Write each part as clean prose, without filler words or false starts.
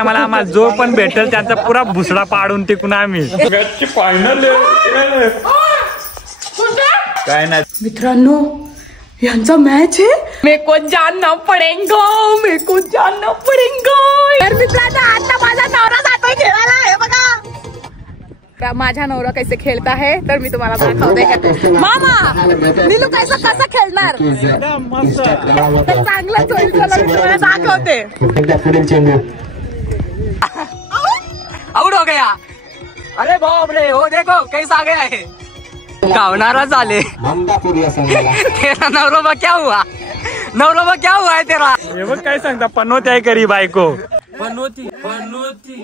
आम्हाला जो पण भेटेल त्यांचा पुरा भुसडा पाडून टिकून आम्ही फायनल काय नाही मित्रांनो, यांचा मॅच आहे. मेको जानना पडेगा, मेको जानना पडेगा. तर मित्रांनो, आता माझा नवरा जातोय खेळायला. हे बघा माझा नवरा कैसे खेळता है, तर मी तुम्हाला दाखवते. मामा नीलू कसं खेळणार तर चांगलंच होईल. चला मी तुम्हाला दाखवते. आउट हो गया. अरे बाप रे, हो देखो कैसा गया है. गावनारा झाले. तेरा नवरोबा क्या हुआ, नवरोबा क्या हुआ है तेरा. हे बघ काय सांगता, पनोती आहे करी बायको. पनोती पनोती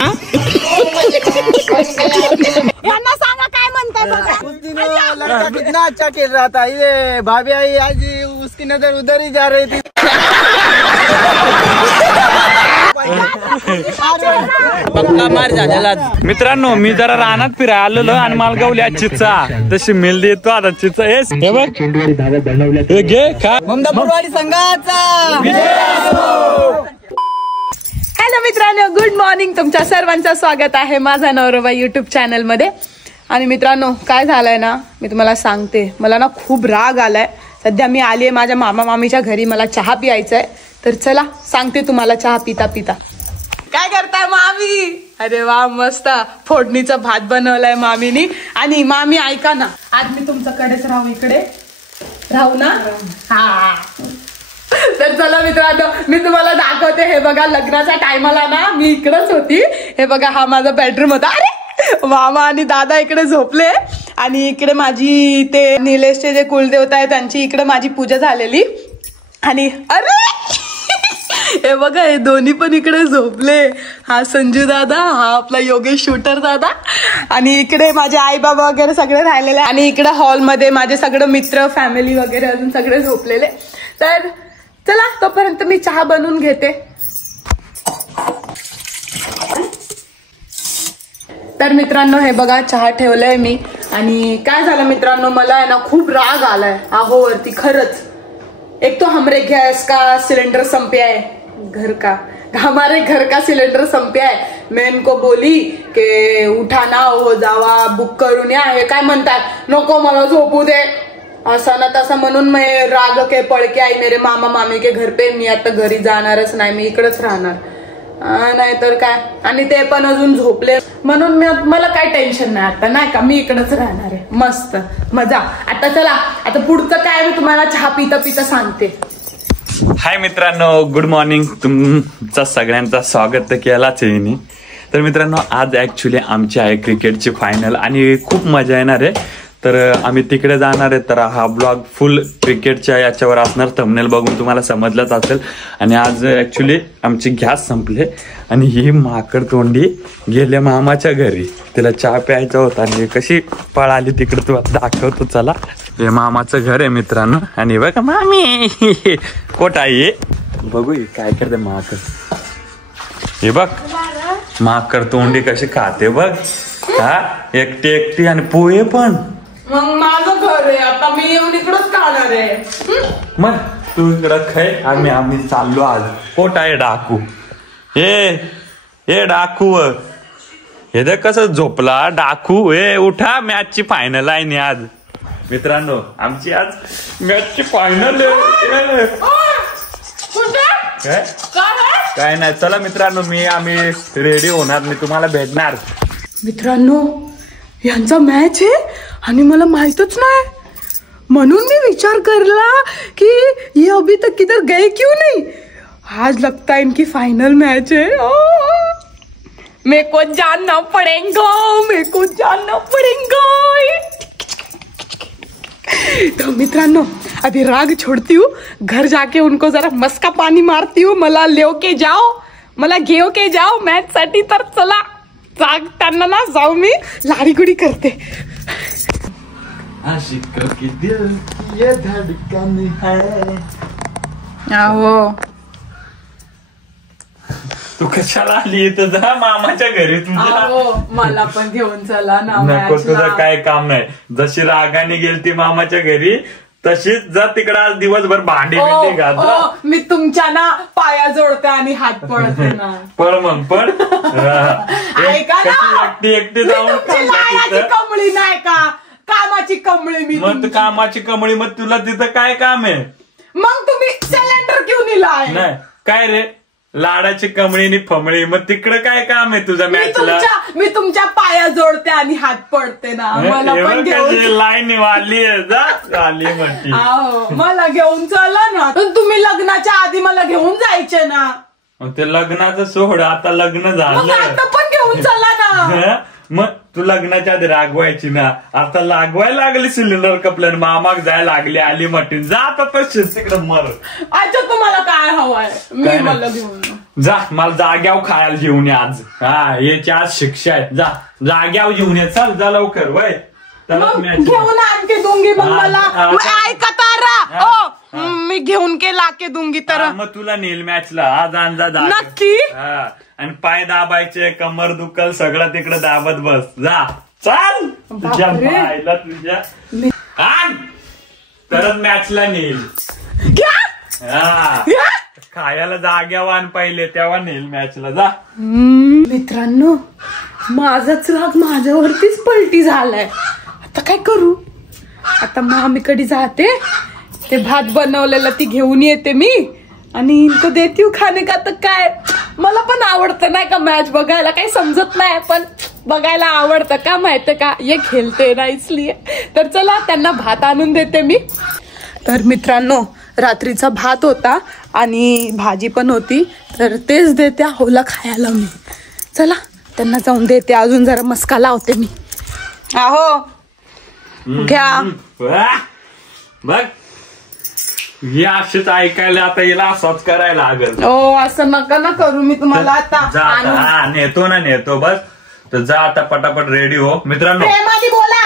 यांना सांगा काय म्हणतात. उस दिन वो लड़का कितना अच्छा खेल रहा था. ये भाभी आई, आज उसकी नजर उधर ही जा रही थी. पक्का मार झालेला. मित्रांनो, मी जरा रानात फिरायला आलेलो आणि मला गावल्या चिचा तशी मिल देतो आता चिचा. हे बघ घे खा. ममदापूरवाडी संघाचा. हॅलो मित्रांनो, गुड मॉर्निंग. तुमच्या सर्वांचं स्वागत आहे माझा नवरोबा युट्यूब चॅनल मध्ये. आणि मित्रांनो, काय झालंय ना, मी तुम्हाला सांगते. मला ना खूप राग आलाय. सध्या मी आली आहे माझ्या मामा मामीच्या घरी. मला चहा प्यायचाय, तर चला सांगते तुम्हाला. चहा पिता पिता काय करताय मामी. अरे वा, मस्त फोडणीचा भात बनवलाय मामीनी. आणि मामी ऐका ना, आज मी तुमच्याकडेच राहू, इकडे राहू ना. हा, तर चला मित्रांनो, मी तुम्हाला दाखवते. हे बघा, लग्नाच्या टायमाला ना मी इकडेच होती. हे बघा, हा माझा बेडरूम होता. अरे मामा आणि दादा इकडे झोपले. आणि इकडे माझी ते निलेशचे जे कुलदेवता आहे त्यांची इकडे माझी पूजा झालेली. आणि अरे हे बघा, हे दोन्ही पण इकडे झोपले. हा संजू दादा, हा आपला योगेश शूटर दादा. आणि इकडे माझे आई बाबा वगैरे सगळे राहिलेले. आणि इकडे हॉलमध्ये माझे सगळे मित्र फॅमिली वगैरे अजून सगळे झोपलेले. तर चला, तोपर्यंत मी चहा बनवून घेते. तर मित्रांनो, हे बघा, चहा ठेवलाय मी. आणि काय झालं मित्रांनो, मला आहे ना खूप राग आलाय आहो वरती खरंच. एक तो हमरे गैस का सिलेंडर संपया है, घर का हमारे घर का सिलेंडर संपया है. मैं इनको बोली के उठाना हो जावा, बुक करून या. हे काय म्हणतात, नको मला झोपू दे असं ना तसं म्हणून मी राग के पळके आई मेरे मामा मामी के घर पे. मी आता घरी जाणारच नाही, मी इकडेच राहणार. नाहीतर काय. आणि ते पण अजून झोपले म्हणून मला काय टेन्शन नाही आता, नाही का. मी इकडेच राहणार आहे, मस्त मजा. आता चला, आता पुढचं काय मी तुम्हाला चहा पिता पिता सांगते. हाय मित्रांनो, गुड मॉर्निंग. तुमचं सगळ्यांचं स्वागत तर केलाच आहे मी. तर मित्रांनो, आज ऍक्च्युली आमची आहे क्रिकेटची फायनल आणि खूप मजा येणार आहे. तर आम्ही तिकडे जाणार आहे. तर हा ब्लॉग फुल क्रिकेटच्या याच्यावर असणार. थंबनेल बघून तुम्हाला समजलंच असेल. आणि आज ऍक्च्युली आमची गॅस संपले आणि ही माकड तोंडी गेले मामाच्या घरी. तिला चहा प्यायचा होता आणि कशी पळाली तिकडे तू दाखवतो. चला, हे मामाचं घर आहे मित्रांनो. आणि बघा मामी कोट आहे, बघू काय करते माकड. हे बघ, माकड तोंडी कशी खाते बघ. हा, एकटी एकटी आणि पोहे पण. मग माझं घर आहे, आता मी येऊन इकडंच खाणार आहे. मग तू इकडं खाय. आम्ही चाललो आज. कोट आहे डाकू. हे डाकू, हे दे कसं झोपला डाकू. हे उठा, मॅचची फायनल आहे नि आज. मित्रांनो, आमची आज मॅचची फायनल आहे. काय नाही. चला मित्रांनो, आम्ही रेडी होणार, मी तुम्हाला भेटणार. मित्रांनो, यांचा मॅच आहे आणि मला माहितच नाही. म्हणून मी विचार करला की ये अभी तक किधर गए क्यों नहीं. आज लगता है इनकी फाइनल मैच है. मेरे को जानना पड़ेगा, मेरे को जानना पड़ेगा. तो मित्रांनो, अभी राग छोड़ती हूँ, घर जाके उनको जरा मस्का पानी मारती हूँ. मला लेव के जाओ, मला घेव के जाओ मॅच साठी. तर चला, जागताना ना जाऊ मी लाडीगुडी करते. आशिकों की दिल ये धड़कन है. हो, तू कशाला आली तर जा मामाच्या घरी तुझ्या. मला पण घेऊन चला ना. नको, तुझं काय काम नाही. जशी रागाने गेलती मामाच्या घरी तशीच जर तिकडे आज दिवसभर भांडी बिंडी घात मी तुमच्या ना पाया जोडते आणि हात पडते ना. पण मग पण ऐका ना, एकटी जाऊन तुमची लाडाची कमळी नाही का, कामाची कमळी मी. मग कामाची कमळी, मग तुला तिथं काय काम आहे? मग तुम्ही सिलेंडर घेऊन येलाय. नाही काय रे, लाडाची कमळी आणि फमळी, मग तिकडे काय काम आहे तुझं मॅचला? मी तुमच्या पाया जोडते आणि हात पडते ना. मला पण घेऊन लाईन वाढली आली म्हणते. मला घेऊन चला ना. पण तुम्ही लग्नाच्या आधी मला घेऊन जायचे ना. ते लग्नाचं सोड, आता लग्न मग झालं, आता पण घेऊन चला ना. मग तू लग्नाच्या आधी रागवायची ना, आता लागवायला लागली सिलेंडर कपल्यान मामाक जायला लागली, आली म्हटली जा आता तशीच तिकडे मर. अच्छा तुम्हाला काय हवंय? मी मला घेऊन जा, मला जाग्यावर खायला घेऊन ये आज. याची आज शिक्षा आहे. जा जाग्यावर घेऊन ये, चल जा लवकर. वय घेऊन आणके दूंगी मग मला. ऐका तारा, मी घेऊन के लाके दूंगी तर. मग तुला नेल मॅचला आज आणजा नक्की. आणि पाय दाबायचे, कमर दुखल, सगळं तिकडे दाबत बस. जा चाल तुझ्या पायला तुझ्या आण तरच मॅचला नेल. खायला जाग्यावर आण पहिले, तेव्हा नेल मॅचला. जा. मित्रांनो, माझाच राग माझ्यावरतीच पलटी झालाय. आता काय करू? आता मामीकडे जाते, ते भात बनवलेलं ती घेऊन येते मी आणि इनको देती हूँ खाने का. तर काय, मला पण आवडतं नाही का मॅच बघायला, काही समजत नाही पण बघायला आवडतं का माहितीये का, ये खेळते ना इसलिए. तर चला त्यांना भात आणून देते मी. तर मित्रांनो, रात्रीचा भात होता आणि भाजी पण होती, तर तेच देते होला खायला मी. चला त्यांना जाऊन देते, अजून जरा मस्का लावते मी. आहो घ्या. बघ हे असेच ऐकायला आता हिला असंच करायला लागल. ओ असं नका ना करू, मी तुम्हाला आता नेतो बस. तर जा आता पटापट रेडी हो. मित्रांनो प्रेमाने बोला.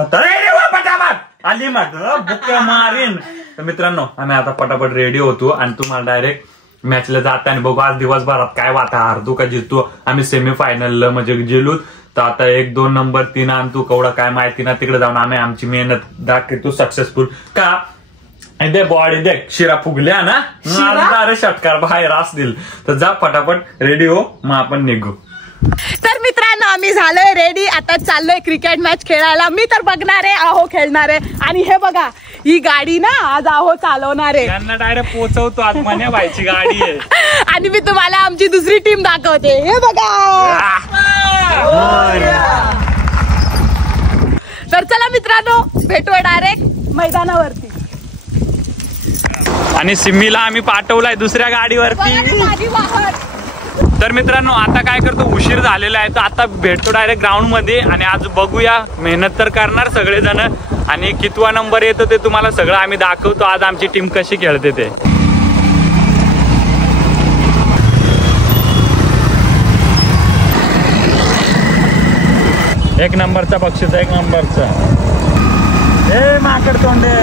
आता रेडी हो पटापट, आली म्हटलं बुक्या मारीन. तर मित्रांनो आम्ही आता पटापट रेडी होतो आणि तुम्हाला डायरेक्ट मॅचला जाताना बघू आज दिवसभरात काय वाटा, हारतो का जितो. आम्ही सेमीफायनल म्हणजे गेलो, तर आता 1, 2 नंबर 3 आणतो कवडा काय माहिती ना. तिकडे जाऊन आम्ही आमची मेहनत दाखवतो सक्सेसफुल का. दे बॉडी दे शिरा फुगल्या ना, अरे षटकार बाहेर असतील. तर जा पटापट रेडी हो, मग आपण निघू. तर मित्रांनो आम्ही झालोय रेडी, आता चाललोय क्रिकेट मॅच खेळायला. मी तर बघणार आहे, आहो खेळणार आहे. आणि हे बघा ही गाडी ना आज आहो चालवणार आहे. त्यांना डायरेक्ट पोहोचवतो, आज मन्या बाईची गाडी आहे. आणि मी तुम्हाला आमची दुसरी टीम दाखवते, हे बघा. तर चला मित्रांनो भेटूया डायरेक्ट मैदानावरती. आणि सिम्मीला आम्ही पाठवलाय दुसऱ्या गाडीवरती. तर मित्रांनो आता काय करतो, उशीर झालेला आहे तर आता भेटतो डायरेक्ट ग्राउंड मध्ये. आणि आज बघूया, मेहनत तर करणार सगळेजण आणि कितवा नंबर येतो ते तुम्हाला सगळं आम्ही दाखवतो. आज आमची टीम कशी खेळते ते. एक नंबरचा बक्षीस, 1 नंबरचा. ए माकड तोंडे.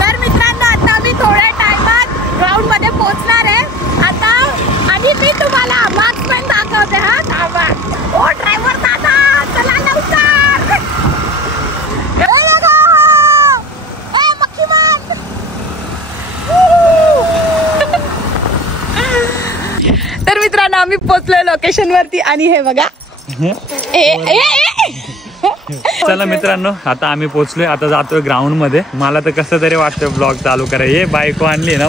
तर मित्रांनो आता मी थोड्या टाइमात ग्राउंड मध्ये पोहोचणार आहे आता. आणि मी तुम्हाला मार्क्स पण दाखवते. हा थांबा. ओ ड्रायव्हर दादा चला लवकर. तर मित्रांनो आम्ही पोहोचलोय लोकेशन वरती आणि हे बघा. चला मित्रांनो आता आम्ही पोहोचलोय, आता जातोय ग्राउंड मध्ये. मला तर कसं तरी वाटतं ब्लॉग चालू करा. हे बायको आणली ना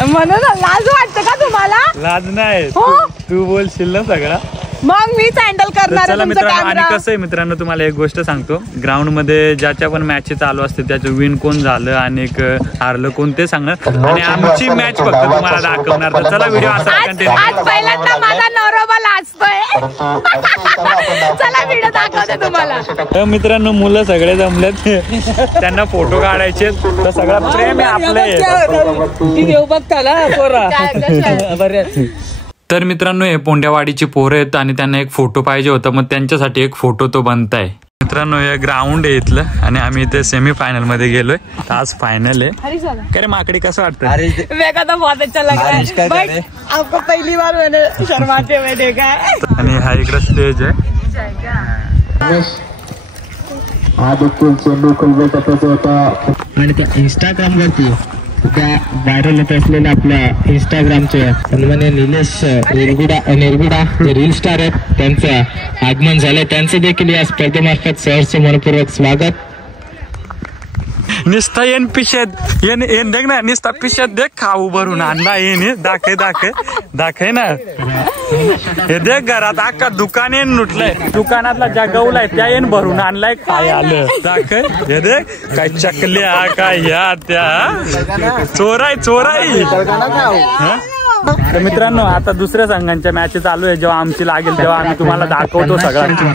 म्हणून लाज वाटतं का तुम्हाला? लाज नाही, तू बोलशील ना सगळं, मग मीच हँडल करणार. चला मित्रांनो, आणि कसं आहे मित्रांनो तुम्हाला एक गोष्ट सांगतो, ग्राउंड मध्ये ज्याच्या पण मॅच चालू असते त्याचं विन कोण झालं आणि हारलं कोण ते सांगणार. आणि आमची मॅच फक्त तुम्हाला दाखवणार. तर चला व्हिडिओ असा कंटिन्यू. आज पहिल्यांदा माझा नवरोबा लाजतोय. चला व्हिडिओ दाखवते तुम्हाला. तर मित्रांनो मुलं सगळे जमलेत, त्यांना फोटो काढायचे. तर सगळं प्रेम आहे आपलं. तर मित्रांनो हे पोंड्यावाडीची पोरं आहेत आणि त्यांना एक फोटो पाहिजे होता, मग त्यांच्यासाठी एक फोटो तो बनताय. मित्रांनो हे ग्राउंड आहे इथलं आणि आम्ही इथे सेमीफायनल मध्ये गेलोय. आज फायनल आहे. काय रे माकडी कसं वाटतं? मेगा तो बहुत अच्छा लग रहा है बट आपको पहली बार मैंने शर्माते हुए देखा है. आणि हा इकडे स्टेज आहे. हा देखील चेंडू खुलबे टप्प्याचा होता आणि त्या इंस्टाग्राम वरती त्या व्हायरल होत असलेल्या आपल्या इंस्टाग्रामचे सन्मान्य निलेश निरगुडा जे रील स्टार आहेत त्यांचं आगमन झालंय. त्यांचं देखील या स्पर्धेमार्फत सहर्ष मनपूर्वक स्वागत. निस्ता येन पिशेत येन देख ना निस्ता पिशेत देख खाऊ भरून आणला येणे दाखय ना हे देख घरात अख्खा दुकान येन लुटलंय दुकानातला जगवलाय त्या येन भरून आणलाय काय आलं दाखय हे देख काय चकल्या काय ह्या त्या चोराई तर मित्रांनो आता दुसऱ्या संघांच्या मॅच चालू आहे. जेव्हा आमची लागेल तेव्हा आम्ही तुम्हाला दाखवतो सगळं.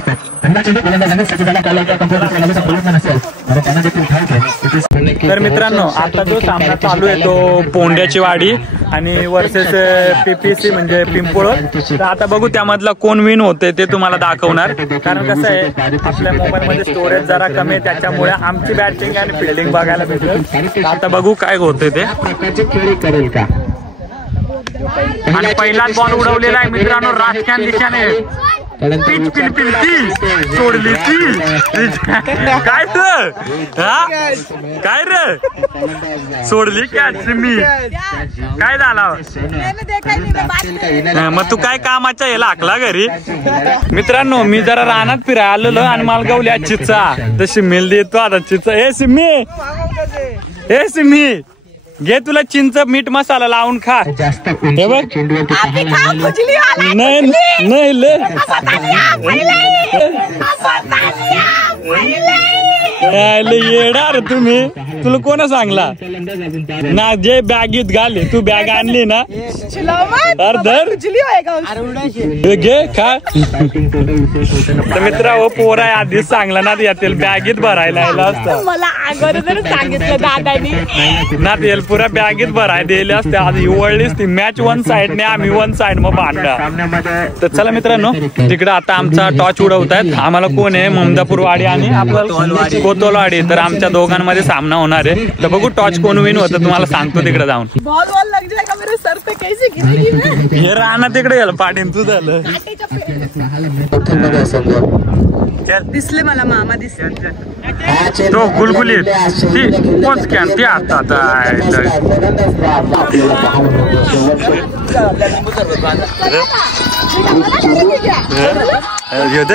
तर मित्रांनो आता जो सामना चालू आहे तो पोंड्याची वाडी आणि वर्सेस PPC म्हणजे पिंपोळ. तर आता बघू त्यामधला कोण विन होते ते तुम्हाला दाखवणार. कारण कसं आहे आपल्या मोबाईल मध्ये स्टोरेज जरा कमी आहे त्याच्यामुळे आमची बॅटिंग आणि फिल्डिंग बघायला भेटेल. आता बघू काय होते ते. आणि पहिलाच बॉल उडवलेला आहे मित्रांनो राजख्यान दिशाने पिच ती सोडली ती काय रे सोडली कॅच मी काय झाला मग तू काय कामाच्या याला हाकला घरी. मित्रांनो मी जरा रानात फिरायला आलेलो आणि मला गवल्या चिचा तशी मिल देतो आता चिचा. हे सिम्मी घे तुला चिंच मीठ मसाला लावून खा. हे बघ नाही येणार तुम्ही तुला कोण सांगला ना जे बॅगीत घाले तू बॅग आणली ना धर घे खा. तर मित्रा पोर आहे आधीच सांगला ना यातील बॅगीत भरायला यायला असतं मला अगोदर सांगितलं दादानी ना तेल पुऱ्या बॅगेत भराय दिले असते. आधी वळलीच ती मॅच वन साइड ने आम्ही वन साइड मग भांडा. तर चला मित्रांनो तिकडे आता आमचा टॉच उडवतायत. आम्हाला कोण आहे ममदापूरवाडी आणि आपलं कोतवालवाडी. तर आमच्या दोघांमध्ये सामना होणार आहे. तर बघू टॉच कोण विन होतं तुम्हाला सांगतो तिकडे जाऊन. हे राहणार तिकडे गेलं पाटील तू झालं दिसले मला मामा दिसले तो गुलगुलीत ती पोचक्यान ती आता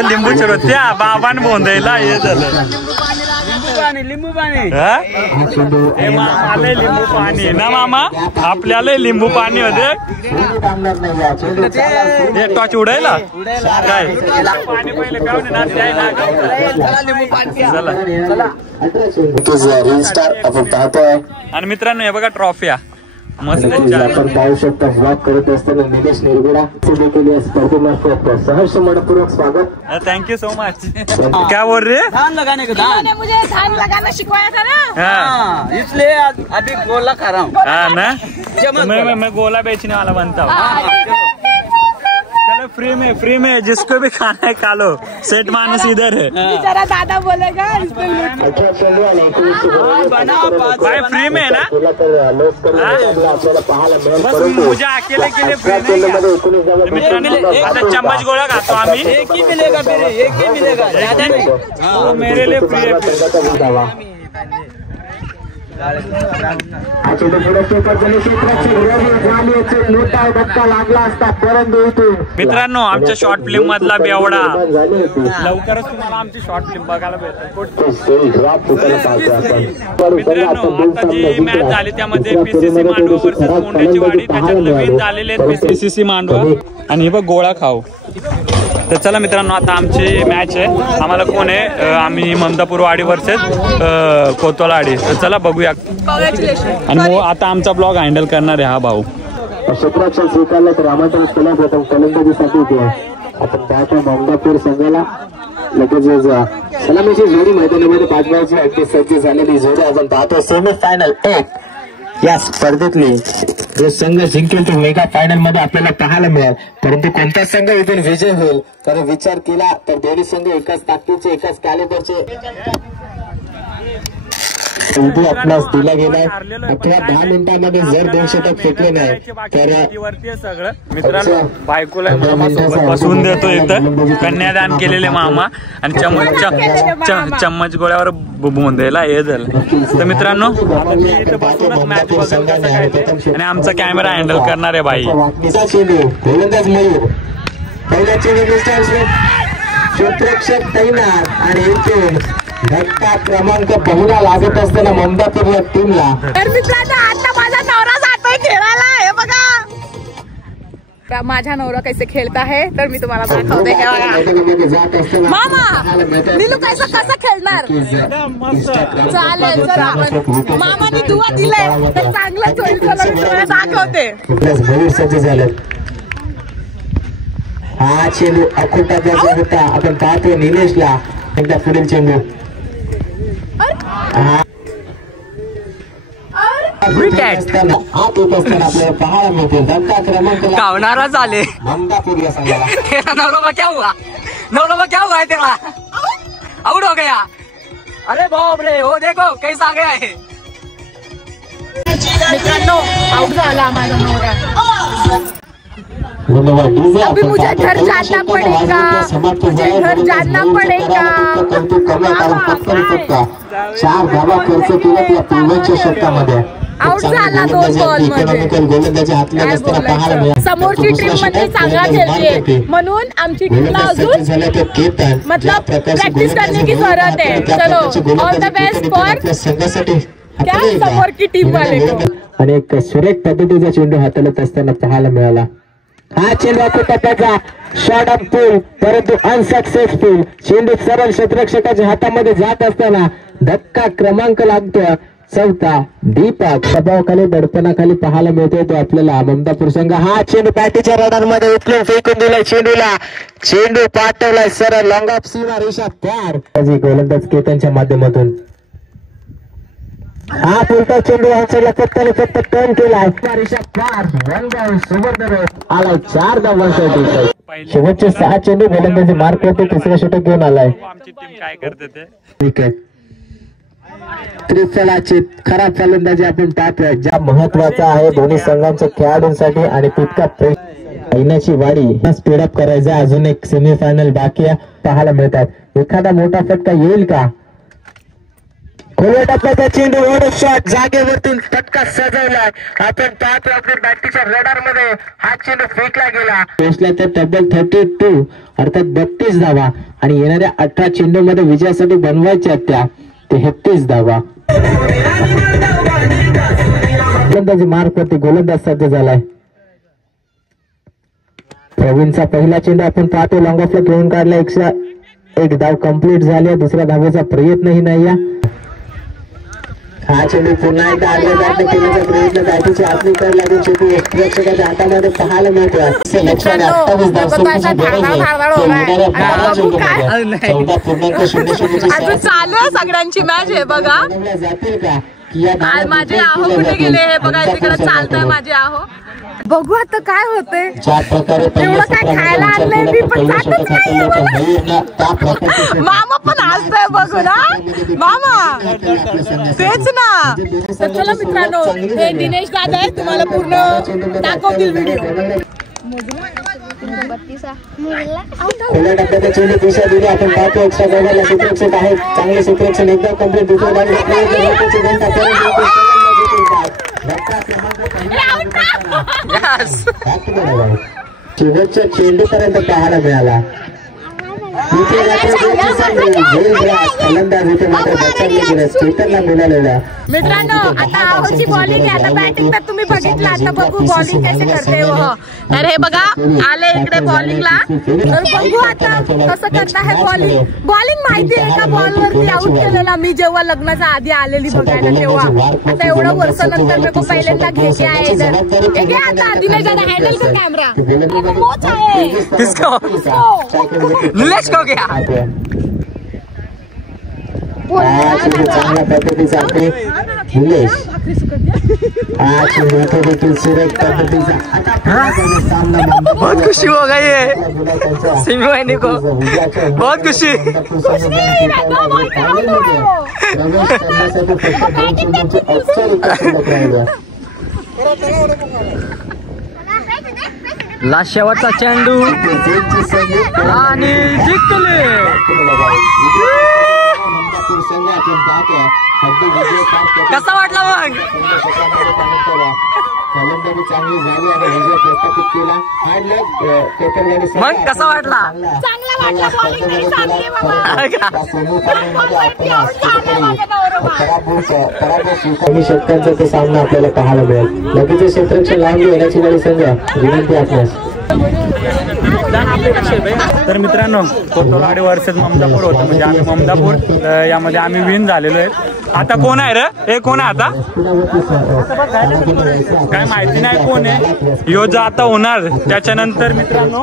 लिंबू चढ त्या बाबान बोंदायला हे झालं लिंबू पाणी मामाला लिंबू पाणी ना मामा आपल्याला लिंबू पाणी होते टॉच उडायला काय पाणी पहिले आणि मित्रांनो हे बघा ट्रॉफिया मस्त आपण पाहू शकता ब्लॉग करत असताना निलेश निरगुडा देखील या स्पर्धेमार्फत सहर्ष मनपूर्वक स्वागत. Thank you so much. क्या बोल रहे मुझे धान लगाना सिखाया था ना इसलिए अभी गोला खा रहा हूँ. हाँ ना मैं गोला बेचने वाला बनता हूँ. चलो फ्री में जिसको भी खाना है खा लो. सेठ मानस इधर है. जरा दादा बोलेगा भाई फ्री में है ना बस मुझे अकेले के लिए फ्री नहीं. मित्रांनो आता चम्मच गोळा खातो आम्ही. एक ही मिलेगा फिर एक ही मिलेगा ज्यादा नहीं. मेरे लिए फ्री है. मित्रांनो आमच्या शॉर्ट फिल्म मधला बेवडा लवकरच तुम्हाला आमची शॉर्ट फिल्म बघायला भेटेल. मित्रांनो आता जी मॅच झाली त्यामध्ये PCC मांडवा वर्सेस पोंड्याची वाडी त्याच्यात नवीन झालेले PCC मांडवा आणि हे बघ गोळा खाऊ. तर चला मित्रांनो आता आमची मॅच आहे. आम्हाला कोण आहे आम्ही ममदापूरवाडी वर्सेस कोतवालवाडी. तर चला बघूया. आणि आता आमचा ब्लॉग हँडल करणार आहे हा भाऊ. क्षेत्ररक्षण स्वीकारलं तर आमंत्रण केलं प्रथम फलंदाजीसाठी आपण पाहतो ममदापूर संघाला लगेच सलामीची जोडी मैदानामध्ये पाठवायची अगदी सज्ज झालेली जोडी आपण पाहतो. सेमीफायनल 1 या स्पर्धेतली जो संघ जिंकेल तो मेगा फायनल मध्ये आपल्याला पाहायला मिळेल. परंतु कोणता संघ इथून विजय होईल तर विचार केला तर दोन्ही संघ एकाच ताकदीचे एकाच कॅलिबरचे चेंडू आपणास दिला गेलाय. अथवा 10 मिनिटांमध्ये जर 2 षटक फेकले नाही तर सगळं मित्रांनो बायकोला बसवून देतो इथं कन्यादान केलेले मामा आणि चम्मच गोळ्यावर बुंदेला हे झालं. तर मित्रांनो इथं बसूनच मॅच बघत आणि आमचा कॅमेरा हँडल करणार आहे बाई. चेंडू गोलंदाज मयूर पहिल्या चेंडू क्षेत्ररक्षक तैनात आणि इथून धक्का क्रमांक पहिला लागत असताना ममदापूर या टीमला. तर मित्रांनो आता माझा नवरा जातोय खेळायला. हे बघा माझा नवरा कैसे खेळता है तर मी तुम्हाला दाखवते. मामा नीलू कसं खेळणार चालेल. चला मामाने दुवा दिलाय तर चांगलंच होईल. चला मी तुम्हाला दाखवते. सज्ज झालं. हा चेंडू अखोटा द्यायचा होता. आपण पाहतो निलेशला एकदा पुढील चेंडू आपल्याला पाहायला मिळते. धक्का क्रमांक गावणारा झाले ममदापूर या संघाला. तेरा नवरोबा क्या हुआ है तेरा आउट हो गया. अरे बाप रे हो देखो कैसा गया है. मित्रांनो आउट झाला माझा नवरा. अभी मुझे घर जाना पड़ेगा. मुझे घर जाना पड़ेगा. 4 धावा खर्च केल्यात या 5 षटकामध्ये. आउट झाला 2 बॉल मध्ये. गोलंदाजी हातला नसताना पाहायला मिळाला. समोरची टीम म्हणजे चांगला खेळते म्हणून आमची टीमला अजून मतलब प्रॅक्टिस करने की जरूरत है. चलो ऑल द बेस्ट फॉर संघासाठी क्या समोर की टीम वाले को. आणि एक सुरेख पद्धतीचा चेंडू हाताळत असताना पाहायला मिळाला. हा चेंडू टप्प्याचा शॉट ऑफ पूल परंतु अनसक्सेसफुल. चेंडू सरळ क्षेत्ररक्षकाच्या हातामध्ये जात असताना धक्का क्रमांक लागतो 4था. दीपक दबावाखाली दडपणाखाली पाहायला मिळतोय तो आपल्याला ममदापूर संघ. हा चेंडू बॅटीच्या रडारमध्ये उचलून फेकून दिलाय चेंडूला. चेंडू पाठवलाय सरळ लॉंग ऑफ सीमा रेषा पार. गोलंदाज केतनच्या माध्यमातून हा पुलटा चेंडू ह्यांच्याला फक्त टर्न केलाय. रेषा पार. 1 बॉल सुवर्धन आलाय 4 धावांसाठी. शेवटचे 6 चेंडू गोलंदाजी मार्क करते. तिसरा षटक घेऊन आलाय. आमची टीम काय करते ते विकेट. त्रिफलाची खराब फलंदाजी आपण पाहतोय ज्या महत्वाचा आहे दोन्ही संघांच्या खेळाडूंसाठी आणि तितका येण्याची वाढी स्पीडअप करायचा. अजून एक सेमीफायनल बाकी पाहायला मिळतात. एखादा मोठा फटका येईल का. खोल्या टप्प्याचा चेंडू ओढ शॉट जागेवरतून फटका सजवलाय. आपण पाहतो आपल्या बॅटीच्या रडार मध्ये हा चेंडू फेकला गेला. पोहोचला तर तब्बल 32 अर्थात 32 धावा आणि येणाऱ्या 18 चेंडू मध्ये विजयासाठी बनवायच्या त्या 33 धावा. गोलंदाजी मार्क वरती गोलंदाज सज्ज झालाय. प्रवीणचा पहिला चेंडू आपण पाहतो लॉंग ऑफला घेऊन काढला. 101 धाव कंप्लीट झाली. दुसऱ्या धावेचा प्रयत्नही नाही. हा चेंडू पुन्हा एकदा आडव्या केल्याचा प्रयत्न बॅटीची आखणी करायला लागून चेंडू प्रेक्षकाच्या हातामध्ये पाहायला मिळतो. 14 चालू आहे सगळ्यांची मॅच आहे बघा. जातील का माझे आहो कुठे गेले हे बघा. तिकडे चालतंय माझे आहो. बघू आता काय होतंय. एवढं काय खायला आणलंय मी पण जातच नाही. मामा पण हसतोय बघू ना मामा. तेच ना. तर चला मित्रांनो हे दिनेश दादा आहे. तुम्हाला पूर्ण दाखवतील व्हिडिओ. खोल्या टप्प्याचा चेंडू दिशा दिली. आपण पाहतो एक्स्ट्रा बॉलला सूत्ररक्षक आहे. चांगले सूत्ररक्षण एकदा कंप्लीट शेवटच्या चेंडू पर्यंत पाहायला मिळाला. मित्रांनो आता आहोची बॉलिंग आहे. आता बॅटिंग तर तुम्ही बघितलं. आता बघू बॉलिंग कसे करते. तर हे बघा आले इकडे बॉलिंगला. तर बघू आता कसं करता है बॉलिंग. बॉलिंग माहिती आहे का बॉलवरती आउट केलेला मी जेव्हा लग्नाच्या आधी आलेली बघायला तेव्हा. आता एवढं वर्षानंतर मेरे को पहिल्यांदा घ्यायचे आहे. तर घे आता दिनेश दादा हँडल कर कॅमेरा. मोच आहे निलेश को गया. चांगल्या पद्धतीचा निलेश आज मोठे देखील सुरेख पद्धतीचा सामना बहुत खुशी हो गई है सिमी बहनी को, बहुत खुशी। लास्ट शेवटचा चेंडू आणि जिंकले। कसा वाटला मग? फलंदाजी चांगली झाली आणि विजय प्रस्थापित केला। मग कसा वाटला? कमी षटकांचा ते सामना आपल्याला पाहायला मिळेल। लगेच क्षेत्ररक्षण लांबी येण्याची वेळ संघ विनंती आपल्यास। तर मित्रांनो कोतवाडी वर्सेस ममदापूर होतं, म्हणजे आम्ही ममदापूर यामध्ये आम्ही विन झालेलो आहे। आता कोण आहे रे? हे कोण आहे आता? काय माहिती नाही कोण आहे। यो जो आता होणार त्याच्यानंतर मित्रांनो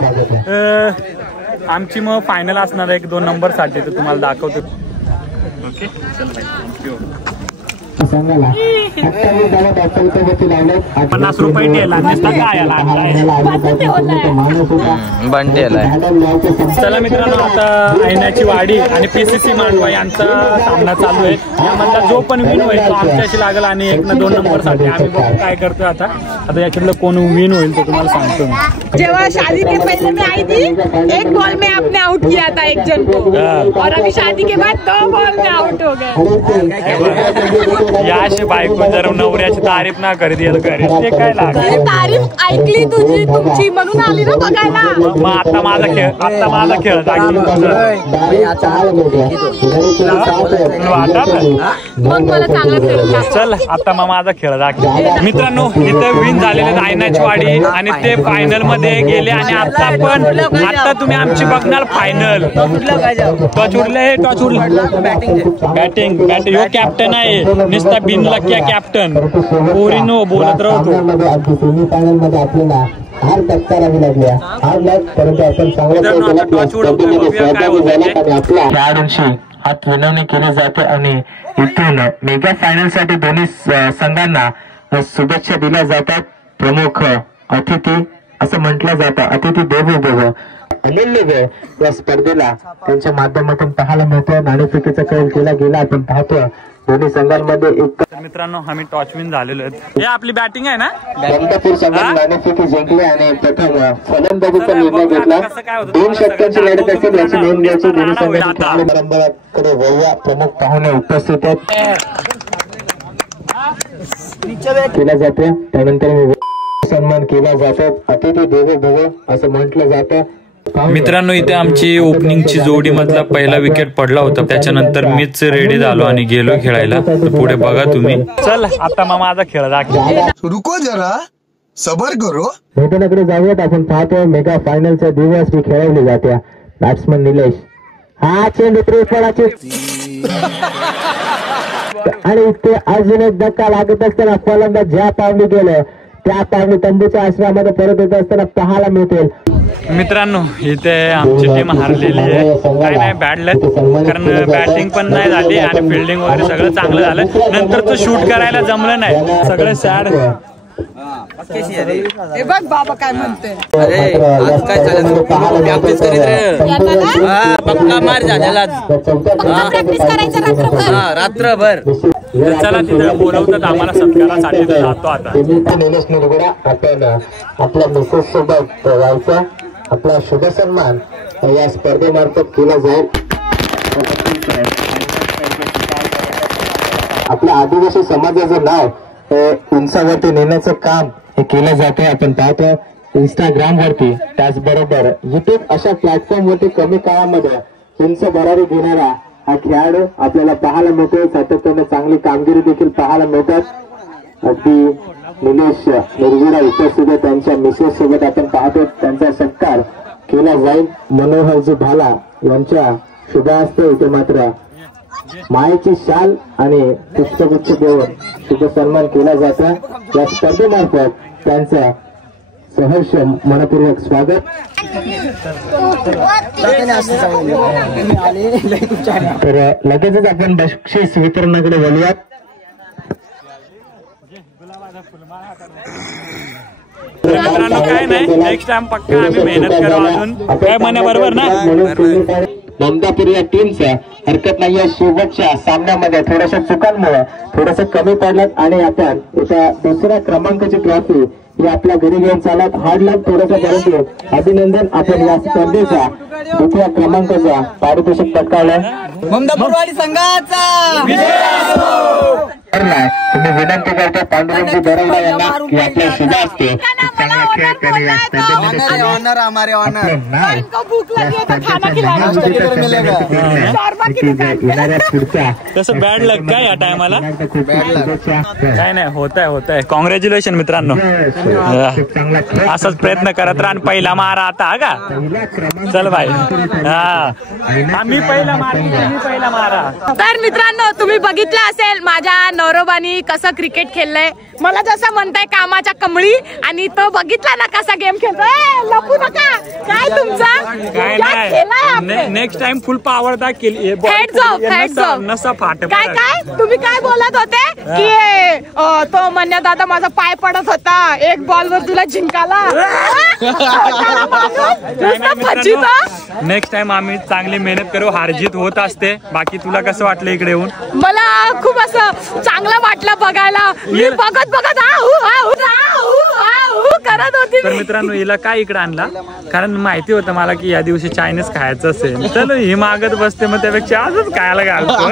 आमची मग फायनल असणार आहे 1-2 नंबर साठी, तर तुम्हाला दाखवतो। ओके चल भाई, थँक्यू। 50 रुपये ठेला चला मित्रांनो, आता आयनाची वाडी आणि PCC मांडवा यांचा सामना चालू आहे। यामधला जो पण विन होईल तो आमच्याशी लागेल आणि 1-2 नंबर साठी आम्ही बघू काय करतोय। आता याच्यातलं कोण विन होईल तो तुम्हाला सांगतो मी। जेव्हा शादी के पहले मैं आई थी, 1 बॉल में आपने आउट किया था एक जन को, और अभी शादी के बाद 2 बॉल में आउट हो गए। याशी बायको जर नवऱ्याची तारीफ ना करीत घरी ते काय लागेल? तारीफ ऐकली तुझी तुमची म्हणून आली ना बघायला। मग आता माझा खेळ मग मला चांगला खेळ चल आता मग माझा खेळ दाखव। मित्रांनो इथे विन झालेले आयनाची वाडी आणि ते फायनल मध्ये गेले आणि आता तुम्ही आमची बघणार फायनल। टॉच उडले, टॉच उडले, बॅटिंग यो कॅप्टन आहे, नुसता बिनलक्या कॅप्टन पोरीनो बोलत राहतो। सेमीफायनल मध्ये आपल्याला हार पत्करावी लागली। परंतु आपण आपल्या खेळाडूंशी हात विनवणी केली जाते आणि इथून मेगा फायनल साठी दोन्ही संघांना शुभेच्छा दिल्या जातात। प्रमुख अतिथी असं म्हटलं जातं, अतिथी देवो भव, अमूल्य वेळ या स्पर्धेला त्यांच्या माध्यमातून पाहायला मिळतं। नाणेफेकीचा खेळ केला गेला, आपण पाहतो दोन्ही संघांमध्ये एक। मित्रांनो आम्ही टॉच विन झालेलो आहे। हे आपली बॅटिंग आहे ना, ममदापूर संघाने नाणेफेकी जिंकली आणि प्रथम फलंदाजीचा निर्णय घेतला। 2 षटकांची लढत असेल याची नोंद घ्यायची। दोन्ही संघांची परंपराकडे वळूया। प्रमुख पाहुणे उपस्थित आहेत केला जाते, त्यानंतर सन्मान केला जातो। अतिथी देवो भव असं म्हटलं जातं। मित्रांनो इथे आमची ओपनिंगची जोडी मधला पहिला विकेट पडला होता, त्याच्यानंतर मीच रेडी झालो आणि गेलो खेळायला। तर पुढे बघा तुम्ही। चल आता मग माझा खेळ दाखव। रुको जरा सबर करो। मैदानाकडे जाऊयात। आपण पाहतोय मेगा फायनलचा दिवस ही खेळवली जाते। बॅट्समन निलेश हा चेंडू त्रिफळाची आणि इथे अजून एक धक्का लागत असताना फलंदाज ज्या पावली गेलं त्या पावली तंबूच्या आश्रयामध्ये परत येत असताना पाहायला मिळतील। मित्रांनो इथे आमची टीम हारलेली आहे, काय नाही बॅड लक, कारण बॅटिंग पण नाही झाली आणि फिल्डिंग वगैरे सगळं चांगलं झालं। नंतर तो शूट करायला जमलं नाही, सगळं सॅड। हे बघ बाबा काय म्हणते, अरे आज काय झालं? प्रॅक्टिस करीत रे, पक्का मार झालेला प्रॅक्टिस करायचं रात्रभर। चला तिथे बोलवतात आम्हाला सत्कारासाठी, जातो आता। आपण आपल्या मिसेस सोबत जायचं, आपला शुभ सन्मान या स्पर्धेमार्फत केला जाईल। आपल्या आदिवासी समाजाचं नाव उंचावरती नेण्याचं काम हे केलं जाते। आपण पाहतो इंस्टाग्राम वरती, त्याचबरोबर युट्यूब अशा प्लॅटफॉर्म वरती कमी काळामध्ये उंच भरारी घेणारा हा खेळाडू आपल्याला पाहायला मिळतोय। सातत्याने चांगली कामगिरी देखील पाहायला मिळतात। अगदी निलेश निर्जिरा उपस्थित आहे, त्यांच्या मिसेस सोबत आपण पाहतो त्यांचा सत्कार केला जाईल। मनोहरजी भाला यांच्या शुभ हस्ते इथे मात्र मायेची शाल आणि पुष्पगुच्छ देऊन शुभ सन्मान केला जातो। या स्पर्धेमार्फत त्यांचा सहर्ष मनपूर्वक स्वागत। तर लगेचच आपण बक्षीस वितरणाकडे वळूयात। मित्रांनो काय नाही, नेक्स्ट टाइम पक्का आम्ही मेहनत करू अजून. काय म्हणे बरोबर ना? ममदापूर या टीमचं हरकत नाही या शेवटच्या सामन्यामध्ये थोड्याशा चुकांमुळे थोडस कमी पडलं आणि आपण एका दुसऱ्या क्रमांकाची ट्रॉफी ही आपल्या घरी घेऊन चालत हार्डलक थोडस परंतु अभिनंदन. आपण या स्पर्धेचा दुसऱ्या क्रमांकाचा पारितोषिक पटकावलं. ममदापूरवाडी संघाचा तुम्ही विनंती करता पांडुरंग दरवडा यांना की आपल्या सुद्धा असते चांगला खेळ त्यांनी या स्पर्धेमध्ये ऑनर हमारे ऑनर तसं बॅड लक काय या टायमाला? काय नाही, होत आहे. कॉंग्रॅच्युलेशन मित्रांनो. असाच प्रयत्न करत राहा. पहिला मारा आता का? चल भाई. हा मी पहिला मारा. तर मित्रांनो तुम्ही बघितलं असेल माझ्या नवरोबानी कसं क्रिकेट खेळलंय. मला जसं म्हणताय कामाच्या कमळी, आणि तो बघितला ना कसा गेम खेळतोय. लपू नका. काय तुमचा काय नाही, नेक्स्ट टाइम फुल पॉवर दाखल. नसा फाट. काय तुम्ही काय बोलत होते की तो म्हणण्या दादा माझा पाय पडत होता, एक बॉल वर तुला जिंकाला. नेक्स्ट टाइम आम्ही चांगली मेहनत करू. हारजीत होत असते. बाकी तुला कसं वाटलं इकडे येऊन? मला खूप असं चांगलं वाटलं बघायला. मी बघत करत होती. तर मित्रांनो हिला काय इकडे आणला, कारण माहिती होतं मला की या दिवशी चायनीज खायचं असेल. चल ही मागत बसते, मग त्यापेक्षा आजच खायला घालतो.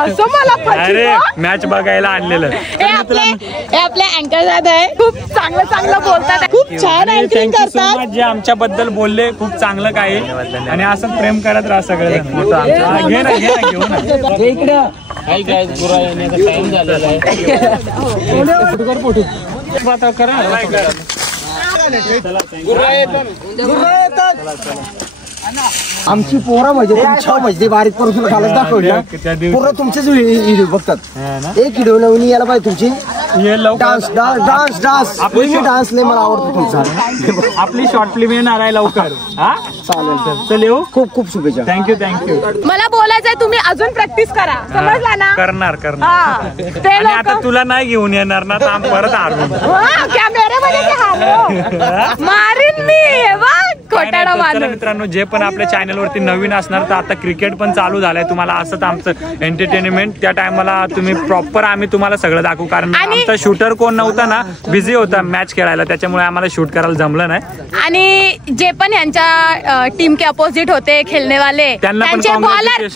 असं मला अरे मॅच बघायला आणलेलं. आपले अँकर दादा आहे, खूप चांगलं बोलतात, खूप छान अँकरिंग करतात. जे आमच्याबद्दल बोलले खूप चांगलं काय, आणि असं प्रेम करत राहा सगळे. घे ना घेऊ ना. आमची पोरं म्हणजे म्हणजे बारीक करून तुला घालत दाखवलं. पूर्ण तुमचेच व्हिडिओ बघतात. एक व्हिडिओ नवीन यायला पाहिजे तुमची. डान्स डान्स लय मला आवडतो तुमचा. आपली शॉर्ट फिल्म येणार आहे लवकर. हा चालेल. चल येऊ. खूप खूप शुभेच्छा. थँक्यू. मला बोलायचंय, तुम्ही अजून प्रॅक्टिस करा. समजला ना? करणार. ते आणि आता तुला नाही घेऊन येणार ना, तर परत हारून मारीन मी. खोटाडा मारून. मित्रांनो जे पण आपल्या चॅनल वरती नवीन असणार, तर आता क्रिकेट पण चालू झालंय. तुम्हाला असंच आमचं एंटरटेनमेंट त्या टायमाला तुम्ही प्रॉपर आम्ही तुम्हाला सगळं दाखवू. कारण आमचा शूटर कोण नव्हता ना, बिझी होता मॅच खेळायला, त्याच्यामुळे आम्हाला शूट करायला जमलं नाही. आणि जे पण यांच्या टीम के अपोजिट होते खेळणे वाले, त्यांचे बॉलर,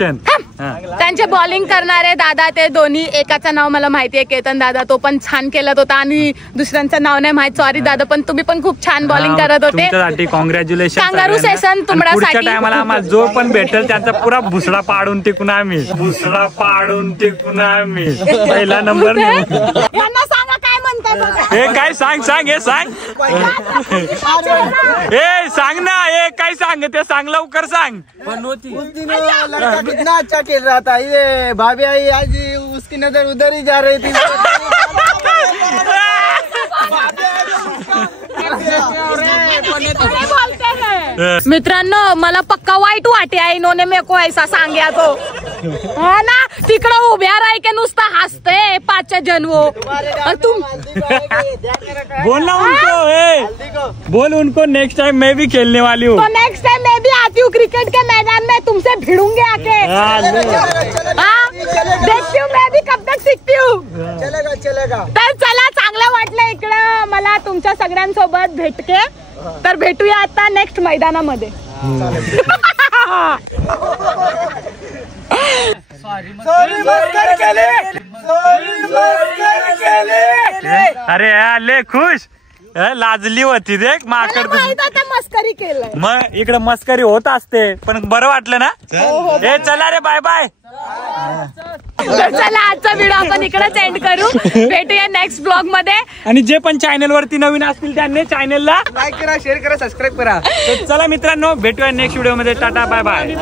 त्यांचे बॉलिंग करणारे दादा, ते दोन्ही, एकाचं नाव मला माहितीये केतन दादा, तो पण छान खेळत होता. आणि दुसऱ्यांचं नाव नाही माहित, सॉरी दादा, पण तुम्ही पण खूप छान बॉलिंग करत होते. तुमच्यासाठी कॉंग्रॅच्युलेशन. कांगारू सेशन पुढच्या टायमाला आम्हाला जो पण भेटेल त्याचा पुरा भुसडा पाडून टिकून आम्ही पहिला नंबर. यांना सांगा काय म्हणतात. हे काय सांग हे सांग. हे सांग ना, हे काय सांग ते सांग, लवकर सांग. कितना अच्छा खेल रहा था ये भाभी आई, आज उसकी नजर उधर ही जा रही थी. मित्रांनो मला पक्का वाईट वाटे आहे. इन्होंने मेरे को ऐसा सांग्या तो हा ना, तिकडं उभ्या राही के नुसता हसते 5 जण. वो तुम बोल ना उनको, बोल उनको नेक्स्ट टाइम मैं भी खेलने वाली हूँ. तो नेक्स्ट टाइम मैं भी आती हूँ क्रिकेट के मैदान में, तुमसे भिड़ूंगी आके. देखती हूँ मैं भी कब तक सीखती हूँ. चलेगा. तर चला, चांगलं वाटलं इकडं मला तुमच्या सगळ्यांसोबत भेटके. तर भेटूया आता नेक्स्ट मैदानामध्ये. अरे ले खुश लाजली होती देख माकड. मस्करी केलंय. मग इकडे मस्करी होत असते, पण बरं वाटलं ना. हे चला रे, बाय बाय. चला आजचा व्हिडिओ आपण इकडेच एंड करू. भेटूया नेक्स्ट ब्लॉग मध्ये. आणि जे पण चॅनल वरती नवीन असतील त्यांनी चॅनलला लाईक करा, शेअर करा, सबस्क्राईब करा. चला मित्रांनो, भेटूया नेक्स्ट व्हिडिओ मध्ये. Tata bye bye.